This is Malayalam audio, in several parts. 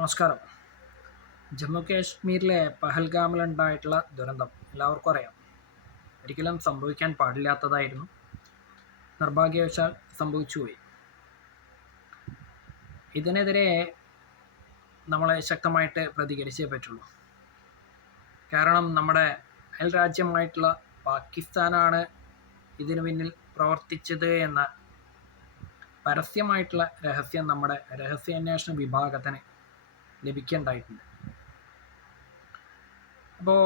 നമസ്കാരം. ജമ്മു കാശ്മീരിലെ പഹൽഗാമിലുണ്ടായിട്ടുള്ള ദുരന്തം എല്ലാവർക്കും അറിയാം. ഒരിക്കലും സംഭവിക്കാൻ പാടില്ലാത്തതായിരുന്നു. നിർഭാഗ്യവശാൽ സംഭവിച്ചുപോയി ഇതിനെതിരെ നമ്മളെ ശക്തമായിട്ട് പ്രതികരിച്ചേ പറ്റുള്ളൂ. കാരണം നമ്മുടെ അയൽ രാജ്യമായിട്ടുള്ള പാകിസ്ഥാനാണ് ഇതിനു പിന്നിൽ പ്രവർത്തിച്ചത് എന്ന പരസ്യമായിട്ടുള്ള രഹസ്യം നമ്മുടെ രഹസ്യാന്വേഷണ വിഭാഗത്തിന് ലഭിക്കേണ്ടായിട്ടുണ്ട്. അപ്പോൾ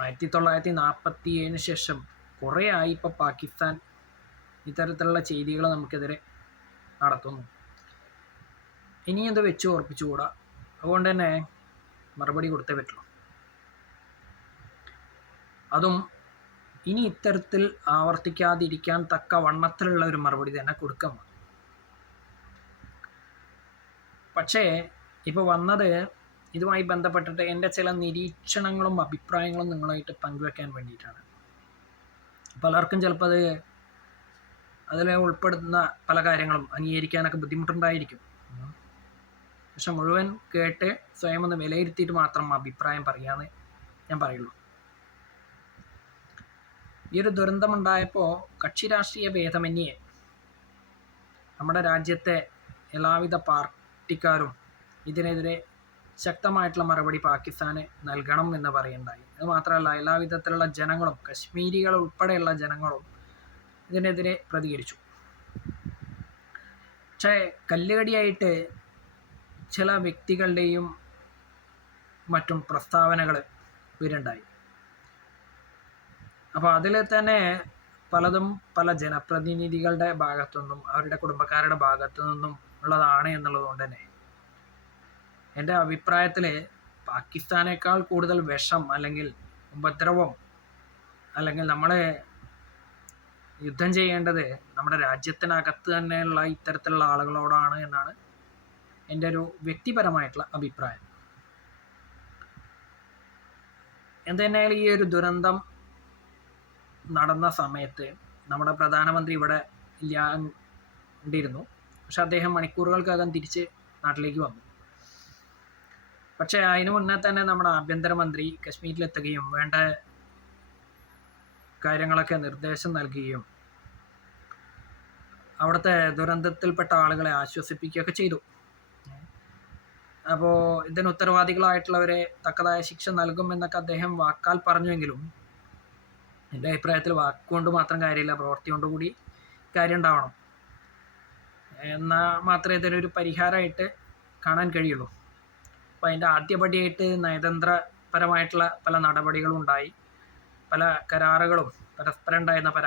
ആയിരത്തി തൊള്ളായിരത്തി നാൽപ്പത്തി ഏഴിന് ശേഷം കുറേ ആയി ഇപ്പോൾ പാകിസ്ഥാൻ ഇത്തരത്തിലുള്ള ചെയ്തികൾ നമുക്കെതിരെ നടത്തുന്നു. ഇനി എന്ത് വെച്ച് ഓർപ്പിച്ചുകൂടാ. അതുകൊണ്ട് തന്നെ മറുപടി കൊടുത്തേ പറ്റുള്ളൂ. അതും ഇനി ഇത്തരത്തിൽ ആവർത്തിക്കാതിരിക്കാൻ തക്ക വണ്ണത്തിലുള്ള ഒരു മറുപടി തന്നെ കൊടുക്കണം പക്ഷേ ഇപ്പോൾ വന്നത് ഇതുമായി ബന്ധപ്പെട്ടിട്ട് എന്റെ ചില നിരീക്ഷണങ്ങളും അഭിപ്രായങ്ങളും നിങ്ങളായിട്ട് പങ്കുവെക്കാൻ വേണ്ടിയിട്ടാണ്. പലർക്കും ചിലപ്പോൾ അത് അതിൽ ഉൾപ്പെടുന്ന പല കാര്യങ്ങളും അംഗീകരിക്കാനൊക്കെ ബുദ്ധിമുട്ടുണ്ടായിരിക്കും. പക്ഷെ മുഴുവൻ കേട്ട് സ്വയം ഒന്ന് വിലയിരുത്തിയിട്ട് മാത്രം അഭിപ്രായം പറയാമെന്ന് ഞാൻ പറയുള്ളൂ. ഈ ഒരു ദുരന്തമുണ്ടായപ്പോൾ കക്ഷി രാഷ്ട്രീയ ഭേദമന്യേ നമ്മുടെ രാജ്യത്തെ എല്ലാവിധ പാർട്ടിക്കാരും ഇതിനെതിരെ ശക്തമായിട്ടുള്ള മറുപടി പാകിസ്ഥാന് നൽകണം എന്ന് പറയുണ്ടായി അത് മാത്രമല്ല എല്ലാവിധത്തിലുള്ള ജനങ്ങളും കശ്മീരികൾ ഉൾപ്പെടെയുള്ള ജനങ്ങളും ഇതിനെതിരെ പ്രതികരിച്ചു. പക്ഷേ കല്ലുകടിയായിട്ട് ചില വ്യക്തികളുടെയും മറ്റും പ്രസ്താവനകൾ വരുണ്ടായി അപ്പോൾ അതിൽ തന്നെ പലതും പല ജനപ്രതിനിധികളുടെ ഭാഗത്തു നിന്നും അവരുടെ കുടുംബക്കാരുടെ ഭാഗത്തു നിന്നും ഉള്ളതാണ് എന്നുള്ളത് കൊണ്ട് തന്നെ എന്റെ അഭിപ്രായത്തിൽ പാകിസ്ഥാനേക്കാൾ കൂടുതൽ വിഷം അല്ലെങ്കിൽ ഉപദ്രവം അല്ലെങ്കിൽ നമ്മളെ യുദ്ധം ചെയ്യേണ്ടത് നമ്മുടെ രാജ്യത്തിനകത്ത് തന്നെയുള്ള ഇത്തരത്തിലുള്ള ആളുകളോടാണ് എന്നാണ് എന്റെ ഒരു വ്യക്തിപരമായിട്ടുള്ള അഭിപ്രായം. എന്തായാലും ഈ ഒരു ദുരന്തം നടന്ന സമയത്ത് നമ്മുടെ പ്രധാനമന്ത്രി ഇവിടെ ഇല്ലാണ്ടിരുന്നു. പക്ഷെ അദ്ദേഹം മണിക്കൂറുകൾക്കകം തിരിച്ച് നാട്ടിലേക്ക് വന്നു. പക്ഷേ അതിന് മുന്നേ തന്നെ നമ്മുടെ ആഭ്യന്തരമന്ത്രി കശ്മീരിലെത്തുകയും വേണ്ട കാര്യങ്ങളൊക്കെ നിർദ്ദേശം നൽകുകയും അവിടുത്തെ ദുരന്തത്തിൽപ്പെട്ട ആളുകളെ ആശ്വസിപ്പിക്കുകയൊക്കെ ചെയ്തു. അപ്പോൾ ഇതിന് ഉത്തരവാദികളായിട്ടുള്ളവരെ തക്കതായ ശിക്ഷ നൽകുമെന്നൊക്കെ അദ്ദേഹം വാക്കാൽ പറഞ്ഞുവെങ്കിലും എന്റെ അഭിപ്രായത്തിൽ വാക്കുകൊണ്ട് മാത്രം കാര്യമില്ല പ്രവൃത്തി കൊണ്ടുകൂടി കാര്യം ഉണ്ടാവണം. എന്നാൽ മാത്രമേ ഇതിനൊരു പരിഹാരമായിട്ട് കാണാൻ കഴിയുള്ളൂ. അപ്പോൾ അതിന്റെ ആദ്യപടിയായിട്ട് നയതന്ത്രപരമായിട്ടുള്ള പല നടപടികളും ഉണ്ടായി. പല കരാറുകളും പരസ്പരം ഉണ്ടായിരുന്ന പല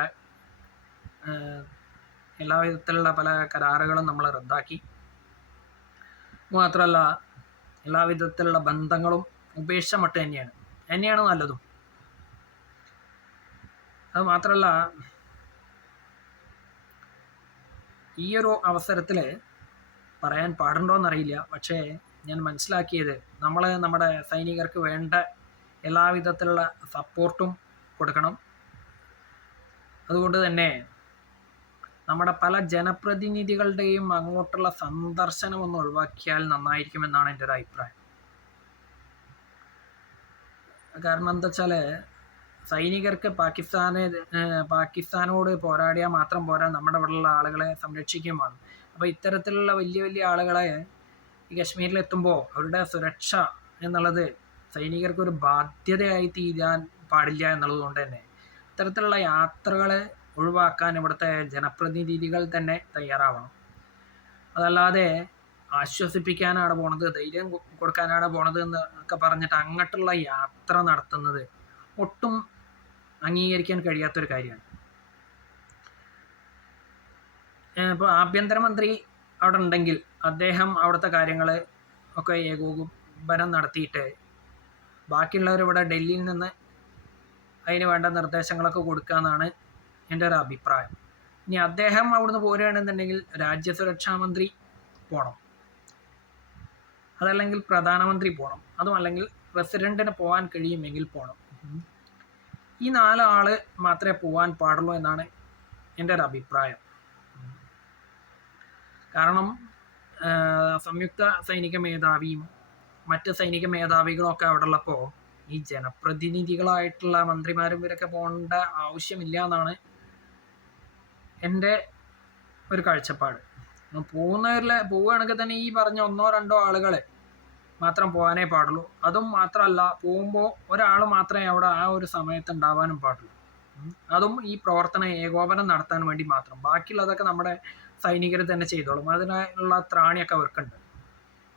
എല്ലാ വിധത്തിലുള്ള പല കരാറുകളും നമ്മൾ റദ്ദാക്കി. മാത്രമല്ല എല്ലാ വിധത്തിലുള്ള ബന്ധങ്ങളും ഉപേക്ഷ മട്ട് തന്നെയാണ്. തന്നെയാണ് നല്ലതും. അത് മാത്രമല്ല ഈയൊരു ഒരു അവസരത്തിൽ പറയാൻ പാടുണ്ടോയെന്നറിയില്ല പക്ഷേ ഞാൻ മനസ്സിലാക്കിയത് നമ്മൾ നമ്മുടെ സൈനികർക്ക് വേണ്ട എല്ലാവിധത്തിലുള്ള സപ്പോർട്ടും കൊടുക്കണം. അതുകൊണ്ട് തന്നെ നമ്മുടെ പല ജനപ്രതിനിധികളുടെയും അങ്ങോട്ടുള്ള സന്ദർശനം ഒന്ന് ഒഴിവാക്കിയാൽ നന്നായിരിക്കുമെന്നാണ് എന്റെ ഒരു അഭിപ്രായം. കാരണം എന്താ വെച്ചാൽ സൈനികർക്ക് പാകിസ്ഥാനെ പാകിസ്ഥാനോട് പോരാടിയാൽ മാത്രം പോരാ നമ്മുടെ ഇവിടെയുള്ള ആളുകളെ സംരക്ഷിക്കുകയും വേണം. അപ്പോൾ ഇത്തരത്തിലുള്ള വലിയ വലിയ ആളുകളെ കശ്മീരിലെത്തുമ്പോൾ അവരുടെ സുരക്ഷ എന്നുള്ളത് സൈനികർക്ക് ഒരു ബാധ്യതയായി തീരാൻ പാടില്ല എന്നുള്ളത് കൊണ്ട് തന്നെ ഇത്തരത്തിലുള്ള യാത്രകൾ ഒഴിവാക്കാൻ ഇവിടുത്തെ ജനപ്രതിനിധികൾ തന്നെ തയ്യാറാവണം. അതല്ലാതെ ആശ്വസിപ്പിക്കാനാണ് പോണത് ധൈര്യം കൊടുക്കാനാണ് പോണത് എന്നൊക്കെ പറഞ്ഞിട്ട് അങ്ങോട്ടുള്ള യാത്ര നടത്തുന്നത് ഒട്ടും അംഗീകരിക്കാൻ കഴിയാത്തൊരു കാര്യമാണ്. ഇപ്പോൾ ആഭ്യന്തരമന്ത്രി അവിടെ ഉണ്ടെങ്കിൽ അദ്ദേഹം അവിടുത്തെ കാര്യങ്ങൾ ഒക്കെ ഏകോപനം നടത്തിയിട്ട് ബാക്കിയുള്ളവർ ഇവിടെ ഡൽഹിയിൽ നിന്ന് അതിന് വേണ്ട നിർദ്ദേശങ്ങളൊക്കെ കൊടുക്കാമെന്നാണ് എന്റെ ഒരു അഭിപ്രായം. ഇനി അദ്ദേഹം അവിടുന്ന് പോരുകയാണെന്നുണ്ടെങ്കിൽ രാജ്യസുരക്ഷാ മന്ത്രി പോകണം അതല്ലെങ്കിൽ പ്രധാനമന്ത്രി പോകണം അതും അല്ലെങ്കിൽ പ്രസിഡന്റിന് പോകാൻ കഴിയുമെങ്കിൽ പോകണം ഈ നാലാൾ മാത്രമേ പോകാൻ പാടുള്ളൂ എന്നാണ് എന്റെ ഒരു അഭിപ്രായം. കാരണം സംയുക്ത സൈനിക മേധാവിയും മറ്റ് സൈനിക മേധാവികളും ഒക്കെ അവിടെ ഉള്ളപ്പോൾ ഈ ജനപ്രതിനിധികളായിട്ടുള്ള മന്ത്രിമാരും ഇവരൊക്കെ പോകേണ്ട ആവശ്യമില്ല എന്നാണ് എന്റെ ഒരു കാഴ്ചപ്പാട് പോകുന്നവരിൽ പോവുകയാണെങ്കിൽ തന്നെ ഈ പറഞ്ഞ ഒന്നോ രണ്ടോ ആളുകളെ മാത്രം പോകാനേ പാടുള്ളൂ അതും മാത്രമല്ല പോകുമ്പോൾ ഒരാൾ മാത്രമേ അവിടെ ആ ഒരു സമയത്ത് ഉണ്ടാവാനും പാടുള്ളൂ. അതും ഈ പ്രവർത്തന ഏകോപനം നടത്താൻ വേണ്ടി മാത്രം. ബാക്കിയുള്ളതൊക്കെ നമ്മുടെ സൈനികർ തന്നെ ചെയ്തോളും. അതിനുള്ള ത്രാണിയൊക്കെ അവർക്കുണ്ട്.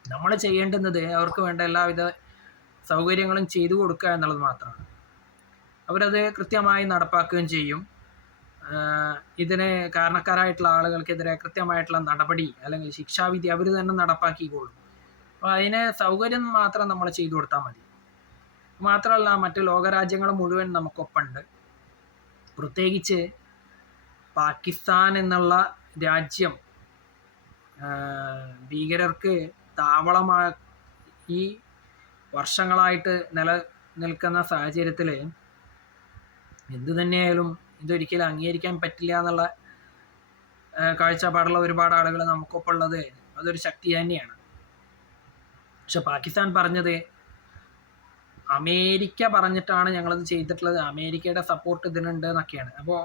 നമ്മൾ ചെയ്യേണ്ടുന്നത് അവർക്ക് വേണ്ട എല്ലാവിധ സൗകര്യങ്ങളും ചെയ്തു കൊടുക്കുക എന്നുള്ളത് മാത്രമാണ്. അവരത് കൃത്യമായി നടപ്പാക്കുകയും ചെയ്യും. ഇതിന് കാരണക്കാരായിട്ടുള്ള ആളുകൾക്കെതിരെ കൃത്യമായിട്ടുള്ള നടപടി അല്ലെങ്കിൽ ശിക്ഷാവിധി അവർ തന്നെ നടപ്പാക്കിക്കോളും. അപ്പോൾ അതിന് സൗകര്യം മാത്രം നമ്മൾ ചെയ്തു കൊടുത്താൽ മതി. മാത്രമല്ല മറ്റ് ലോകരാജ്യങ്ങൾ മുഴുവൻ നമുക്കൊപ്പമുണ്ട്. പ്രത്യേകിച്ച് പാകിസ്ഥാൻ എന്നുള്ള രാജ്യം ഭീകരർക്ക് താവളമാ ഈ വർഷങ്ങളായിട്ട് നിലനിൽക്കുന്ന സാഹചര്യത്തിൽ എന്തു തന്നെയായാലും ഇതൊരിക്കലും അംഗീകരിക്കാൻ പറ്റില്ല എന്നുള്ള കാഴ്ചപ്പാടുള്ള ഒരുപാട് ആളുകൾ നമുക്കൊപ്പം ഉള്ളത് അതൊരു ശക്തി തന്നെയാണ്. പക്ഷെ പാകിസ്ഥാൻ പറഞ്ഞത് അമേരിക്ക പറഞ്ഞിട്ടാണ് ഞങ്ങളത് ചെയ്തിട്ടുള്ളത്. അമേരിക്കയുടെ സപ്പോർട്ട് ഇതിനുണ്ട് എന്നൊക്കെയാണ് അപ്പോൾ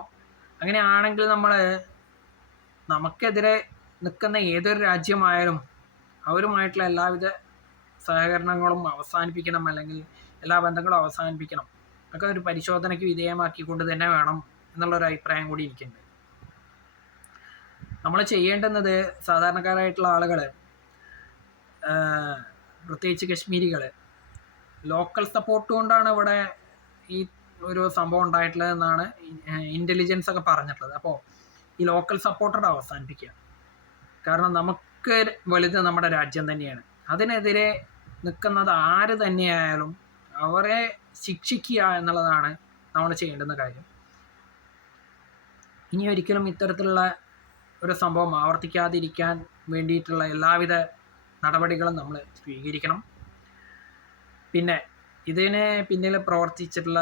അങ്ങനെയാണെങ്കിൽ നമ്മൾ നമുക്കെതിരെ നിൽക്കുന്ന ഏതൊരു രാജ്യമായാലും അവരുമായിട്ടുള്ള എല്ലാവിധ സഹകരണങ്ങളും അവസാനിപ്പിക്കണം. അല്ലെങ്കിൽ എല്ലാ ബന്ധങ്ങളും അവസാനിപ്പിക്കണം. ഒക്കെ ഒരു പരിശോധനയ്ക്ക് വിധേയമാക്കിക്കൊണ്ട് തന്നെ വേണം എന്നുള്ളൊരു അഭിപ്രായം കൂടി എനിക്കുണ്ട്. നമ്മൾ ചെയ്യേണ്ടുന്നത് സാധാരണക്കാരായിട്ടുള്ള ആളുകൾ പ്രത്യേകിച്ച് കശ്മീരികൾ ലോക്കൽ സപ്പോർട്ട് കൊണ്ടാണ് ഇവിടെ ഈ ഒരു സംഭവം ഉണ്ടായിട്ടുള്ളത് എന്നാണ് ഇന്റലിജൻസ് ഒക്കെ പറഞ്ഞിട്ടുള്ളത്. അപ്പോൾ ഈ ലോക്കൽ സപ്പോർട്ടഡ് അവസാനിപ്പിക്കുക. കാരണം നമുക്ക് വലുത് നമ്മുടെ രാജ്യം തന്നെയാണ്. അതിനെതിരെ നിൽക്കുന്നത് ആര് തന്നെയായാലും അവരെ ശിക്ഷിക്കുക എന്നുള്ളതാണ് നമ്മൾ ചെയ്യേണ്ടുന്ന കാര്യം. ഇനി ഒരിക്കലും ഇത്തരത്തിലുള്ള ഒരു സംഭവം ആവർത്തിക്കാതിരിക്കാൻ വേണ്ടിയിട്ടുള്ള എല്ലാവിധ നടപടികളും നമ്മൾ സ്വീകരിക്കണം. പിന്നെ ഇതിന് പിന്നിൽ പ്രവർത്തിച്ചിട്ടുള്ള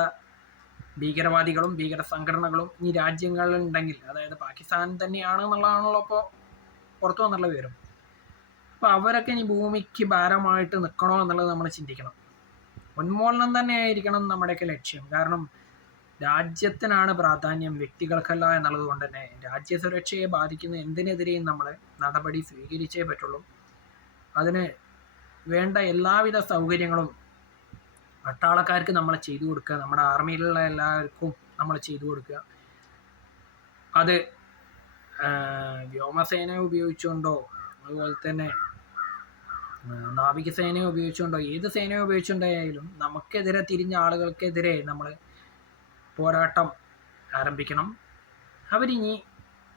ഭീകരവാദികളും ഭീകര സംഘടനകളും ഈ രാജ്യങ്ങളിലുണ്ടെങ്കിൽ അതായത് പാകിസ്ഥാൻ തന്നെയാണ് എന്നുള്ളതാണല്ലോ ഇപ്പോൾ പുറത്തു വന്നുള്ള വിവരം. അപ്പോൾ അവരൊക്കെ ഇനി ഭൂമിക്ക് ഭാരമായിട്ട് നിൽക്കണോ എന്നുള്ളത് നമ്മൾ ചിന്തിക്കണം. ഉന്മൂലനം തന്നെയായിരിക്കണം നമ്മുടെയൊക്കെ ലക്ഷ്യം. കാരണം രാജ്യത്തിനാണ് പ്രാധാന്യം വ്യക്തികൾക്കല്ല എന്നുള്ളത് കൊണ്ട് തന്നെ രാജ്യസുരക്ഷയെ ബാധിക്കുന്ന എന്തിനെതിരെയും നമ്മൾ നടപടി സ്വീകരിച്ചേ പറ്റുള്ളൂ. അതിന് വേണ്ട എല്ലാവിധ സൗകര്യങ്ങളും പട്ടാളക്കാർക്ക് നമ്മൾ ചെയ്തു കൊടുക്കുക. നമ്മുടെ ആർമിയിലുള്ള എല്ലാവർക്കും നമ്മൾ ചെയ്തു കൊടുക്കുക. അത് വ്യോമസേന ഉപയോഗിച്ചുകൊണ്ടോ അതുപോലെ തന്നെ നാവികസേന നാവികസേനയെ ഉപയോഗിച്ചുകൊണ്ടോ ഏത് സേനയെ ഉപയോഗിച്ചുകൊണ്ടായാലും നമുക്കെതിരെ തിരിഞ്ഞ ആളുകൾക്കെതിരെ നമ്മൾ പോരാട്ടം ആരംഭിക്കണം. അവരിനി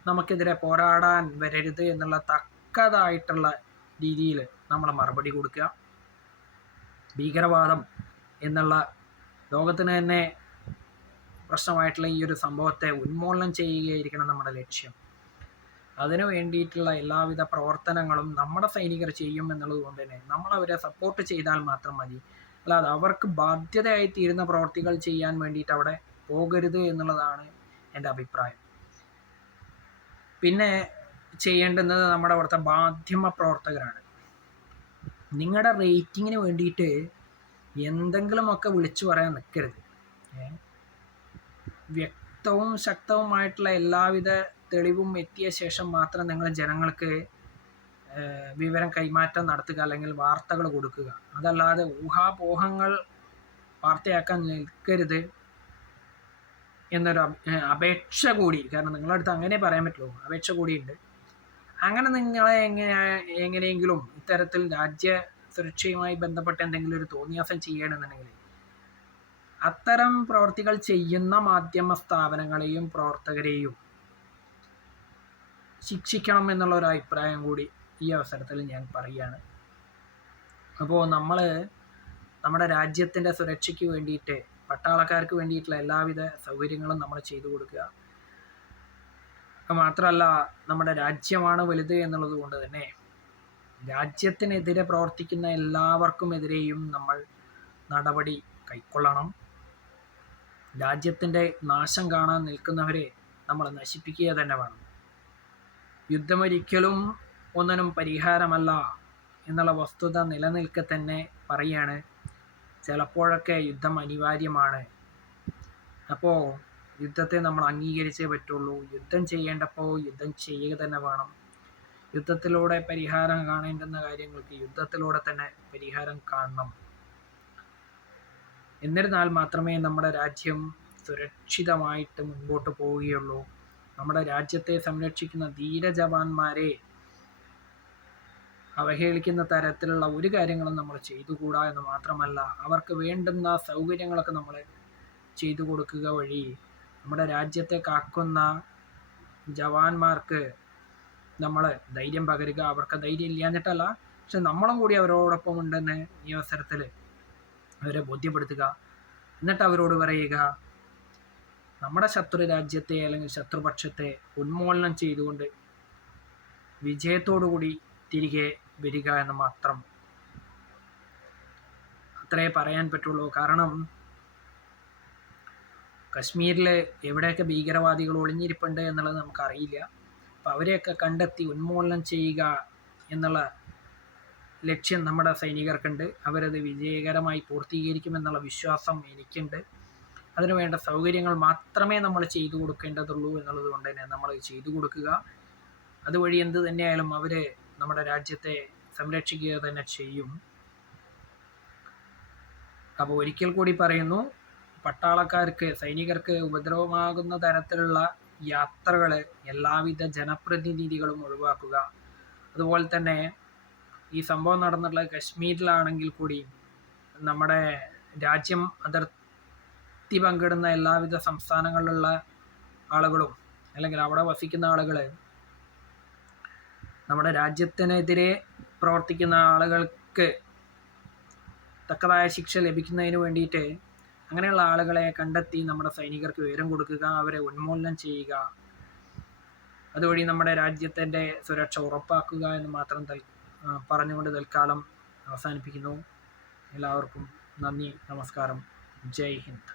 നമുക്കെതിരെ പോരാടാൻ വരരുത് എന്നുള്ള തക്കതായിട്ടുള്ള രീതിയിൽ നമ്മൾ മറുപടി കൊടുക്കുക. ഭീകരവാദം എന്നുള്ള ലോകത്തിന് തന്നെ പ്രശ്നമായിട്ടുള്ള ഈ ഒരു സംഭവത്തെ ഉന്മൂലനം ചെയ്യുകയായിരിക്കണം നമ്മുടെ ലക്ഷ്യം. അതിനു വേണ്ടിയിട്ടുള്ള എല്ലാവിധ പ്രവർത്തനങ്ങളും നമ്മുടെ സൈനികർ ചെയ്യും എന്നുള്ളത് കൊണ്ട് തന്നെ നമ്മൾ അവരെ സപ്പോർട്ട് ചെയ്താൽ മാത്രം മതി. അല്ലാതെ അവർക്ക് ബാധ്യതയായി തീരുന്ന പ്രവർത്തികൾ ചെയ്യാൻ വേണ്ടിയിട്ട് അവിടെ പോകരുത് എന്നുള്ളതാണ് എന്റെ അഭിപ്രായം. പിന്നെ ചെയ്യേണ്ടുന്നത് നമ്മുടെ അവിടുത്തെ മാധ്യമ പ്രവർത്തകരാണ്. നിങ്ങളുടെ റേറ്റിങ്ങിന് വേണ്ടിയിട്ട് എന്തെങ്കിലുമൊക്കെ വിളിച്ചു പറയാൻ നിൽക്കരുത്? വ്യക്തവും ശക്തവുമായിട്ടുള്ള എല്ലാവിധ തെളിവും എത്തിയ ശേഷം മാത്രം നിങ്ങൾ ജനങ്ങൾക്ക് വിവരം കൈമാറ്റം നടത്തുക അല്ലെങ്കിൽ വാർത്തകൾ കൊടുക്കുക. അതല്ലാതെ ഊഹാപോഹങ്ങൾ വാർത്തയാക്കാൻ നിൽക്കരുത് എന്നൊരു അപേക്ഷ കൂടി കാരണം നിങ്ങളുടെ അടുത്ത് അങ്ങനെ പറയാൻ പറ്റുള്ളൂ അപേക്ഷ കൂടിയുണ്ട്. അങ്ങനെ നിങ്ങളെ എങ്ങനെ എങ്ങനെയെങ്കിലും ഇത്തരത്തിൽ രാജ്യ സുരക്ഷയുമായി ബന്ധപ്പെട്ട എന്തെങ്കിലും ഒരു തോന്നിയാസം ചെയ്യണമെന്നുണ്ടെങ്കിൽ അത്തരം പ്രവർത്തികൾ ചെയ്യുന്ന മാധ്യമ സ്ഥാപനങ്ങളെയും പ്രവർത്തകരെയും ശിക്ഷിക്കണം എന്നുള്ള ഒരു അഭിപ്രായം കൂടി ഈ അവസരത്തിൽ ഞാൻ പറയുകയാണ്. അപ്പോൾ നമ്മൾ നമ്മുടെ രാജ്യത്തിന്റെ സുരക്ഷയ്ക്ക് വേണ്ടിയിട്ട് പട്ടാളക്കാർക്ക് വേണ്ടിയിട്ടുള്ള എല്ലാവിധ സൗകര്യങ്ങളും നമ്മൾ ചെയ്തു കൊടുക്കുക. മാത്രമല്ല നമ്മുടെ രാജ്യമാണ് വലുത് എന്നുള്ളത് കൊണ്ട് തന്നെ രാജ്യത്തിനെതിരെ പ്രവർത്തിക്കുന്ന എല്ലാവർക്കും എതിരെയും നമ്മൾ നടപടി കൈക്കൊള്ളണം. രാജ്യത്തിന്റെ നാശം കാണാൻ നിൽക്കുന്നവരെ നമ്മൾ നശിപ്പിക്കുക തന്നെ വേണം. യുദ്ധമൊരിക്കലും ഒന്നിനും പരിഹാരമല്ല എന്നുള്ള വസ്തുത നിലനിൽക്കെ തന്നെ പറയാണ്. ചിലപ്പോഴൊക്കെ യുദ്ധം അനിവാര്യമാണ്. അപ്പോൾ യുദ്ധത്തെ നമ്മൾ അംഗീകരിച്ചേ പറ്റുള്ളൂ. യുദ്ധം ചെയ്യേണ്ടപ്പോൾ യുദ്ധം ചെയ്യുക തന്നെ വേണം. യുദ്ധത്തിലൂടെ പരിഹാരം കാണേണ്ടുന്ന കാര്യങ്ങൾക്ക് യുദ്ധത്തിലൂടെ തന്നെ പരിഹാരം കാണണം. എന്നിരുന്നാൽ മാത്രമേ നമ്മുടെ രാജ്യം സുരക്ഷിതമായിട്ട് മുൻപോട്ട് പോവുകയുള്ളൂ. നമ്മുടെ രാജ്യത്തെ സംരക്ഷിക്കുന്ന ധീര ജവാന്മാരെ അവഹേളിക്കുന്ന തരത്തിലുള്ള ഒരു കാര്യങ്ങളും നമ്മൾ ചെയ്തുകൂടാ എന്ന് മാത്രമല്ല അവർക്ക് വേണ്ടുന്ന സൗകര്യങ്ങളൊക്കെ നമ്മൾ ചെയ്തു കൊടുക്കുക വഴി നമ്മുടെ രാജ്യത്തെ കാക്കുന്ന ജവാന്മാർക്ക് നമ്മൾ ധൈര്യം പകരുക അവർക്ക് ധൈര്യം ഇല്ലാഞ്ഞിട്ടല്ല പക്ഷെ നമ്മളും കൂടി അവരോടൊപ്പം ഉണ്ടെന്ന് ഈ അവസരത്തിൽ അവരെ ബോധ്യപ്പെടുത്തുക. എന്നിട്ട് അവരോട് പറയുക നമ്മുടെ ശത്രു രാജ്യത്തെ അല്ലെങ്കിൽ ശത്രുപക്ഷത്തെ ഉന്മൂലനം ചെയ്തുകൊണ്ട് വിജയത്തോടു കൂടി തിരികെ വരിക എന്ന് മാത്രം അത്രേ പറയാൻ പറ്റുള്ളൂ. കാരണം കശ്മീരിൽ എവിടെയൊക്കെ ഭീകരവാദികൾ ഒളിഞ്ഞിരിപ്പുണ്ട് എന്നുള്ളത് നമുക്കറിയില്ല. അപ്പം അവരെയൊക്കെ കണ്ടെത്തി ഉന്മൂലനം ചെയ്യുക എന്നുള്ള ലക്ഷ്യം നമ്മുടെ സൈനികർക്കുണ്ട്. അവരത് വിജയകരമായി പൂർത്തീകരിക്കുമെന്നുള്ള വിശ്വാസം എനിക്കുണ്ട്. അതിനുവേണ്ട സൗകര്യങ്ങൾ മാത്രമേ നമ്മൾ ചെയ്തു കൊടുക്കേണ്ടതുള്ളൂ എന്നുള്ളത് കൊണ്ട് തന്നെ നമ്മൾ ചെയ്തു കൊടുക്കുക. അതുവഴി എന്ത് തന്നെയായാലും അവർ നമ്മുടെ രാജ്യത്തെ സംരക്ഷിക്കുക തന്നെ ചെയ്യും. അപ്പോൾ ഒരിക്കൽ കൂടി പറയുന്നു പട്ടാളക്കാർക്ക് സൈനികർക്ക് ഉപദ്രവമാകുന്ന തരത്തിലുള്ള യാത്രകൾ എല്ലാവിധ ജനപ്രതിനിധികളും ഒഴിവാക്കുക. അതുപോലെ തന്നെ ഈ സംഭവം നടന്നിട്ടുള്ള കശ്മീരിലാണെങ്കിൽ കൂടി നമ്മുടെ രാജ്യം അതിർത്തി പങ്കിടുന്ന എല്ലാവിധ സംസ്ഥാനങ്ങളിലുള്ള ആളുകളും അല്ലെങ്കിൽ അവിടെ വസിക്കുന്ന ആളുകൾ നമ്മുടെ രാജ്യത്തിനെതിരെ പ്രവർത്തിക്കുന്ന ആളുകൾക്ക് തക്കതായ ശിക്ഷ ലഭിക്കുന്നതിന് വേണ്ടിയിട്ട് അങ്ങനെയുള്ള ആളുകളെ കണ്ടെത്തി നമ്മുടെ സൈനികർക്ക് വിവരം കൊടുക്കുക അവരെ ഉന്മൂലനം ചെയ്യുക. അതുവഴി നമ്മുടെ രാജ്യത്തിന്റെ സുരക്ഷ ഉറപ്പാക്കുക എന്ന് മാത്രം തൽ പറഞ്ഞുകൊണ്ട് തൽക്കാലം അവസാനിപ്പിക്കുന്നു. എല്ലാവർക്കും നന്ദി നമസ്കാരം. ജയ് ഹിന്ദ്.